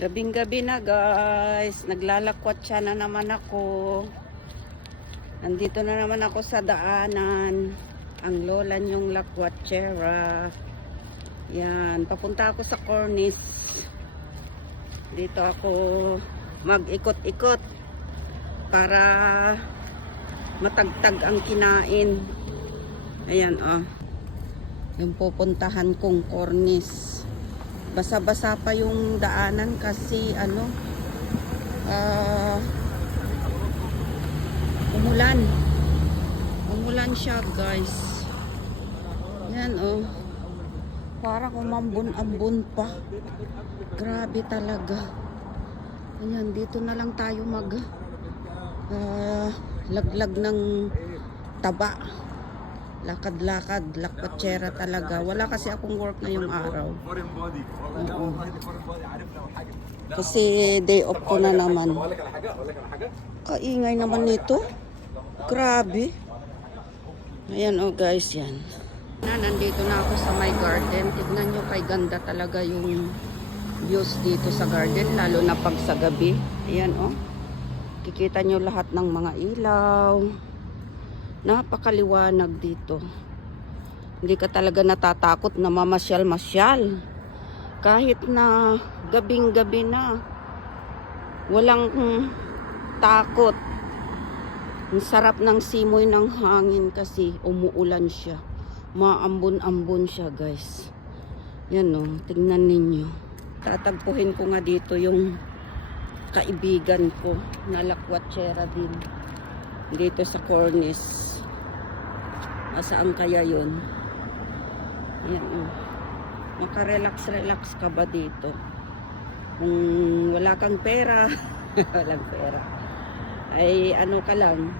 Gabing gabi na guys, naglalakwat siya na naman ako. Nandito na naman ako sa daanan. Ang lola niyong lakwatsera. Yan, papunta ako sa Cornice. Dito ako mag-ikot-ikot para matagtag ang kinain. Ayan oh. Yung pupuntahan kong Cornice. Basa-basa pa yung daanan kasi umulan siya guys. Yan oh, parang umambon-ambon pa, grabe talaga. Ayan, dito na lang tayo mag laglag ng taba, lakad-lakad, lakwatsera talaga. Wala kasi akong work ngayong araw. Kasi day off ko na naman. Kaingay naman nito. Grabe. Ayan oh guys, yan. Nandito na ako sa my garden. Tignan nyo, kay ganda talaga yung views dito sa garden, lalo na pag sa gabi. Ayan oh. Kikita nyo lahat ng mga ilaw. Napakaliwanag dito. Hindi ka talaga natatakot na mamasyal-masyal. Kahit na gabing-gabi na. Walang takot. Ang sarap ng simoy ng hangin kasi umuulan siya. Maambon-ambon siya guys. Yan o, tingnan ninyo. Tatagpuhin ko nga dito yung kaibigan ko na lakwatsera din. Dito sa Cornice. Saan kaya yun? Ayan o. Makarelax-relax ka ba dito? Kung wala kang pera, walang pera, ay ano ka lang,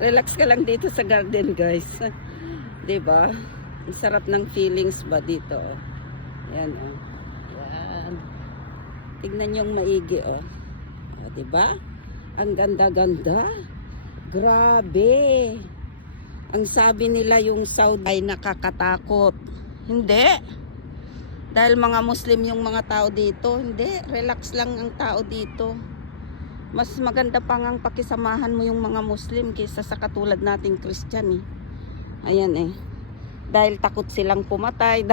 relax ka lang dito sa garden guys. Diba? Ang sarap ng feelings ba dito? Ayan o. Ayan. Tignan yung maigi o. Diba? Ang ganda-ganda. Grabe. Ang sabi nila yung Saudi ay nakakatakot. Hindi. Dahil mga Muslim yung mga tao dito. Hindi. Relax lang ang tao dito. Mas maganda pa ngang pakisamahan mo yung mga Muslim kaysa sa katulad nating Christian eh. Ayan eh. Dahil takot silang pumatay.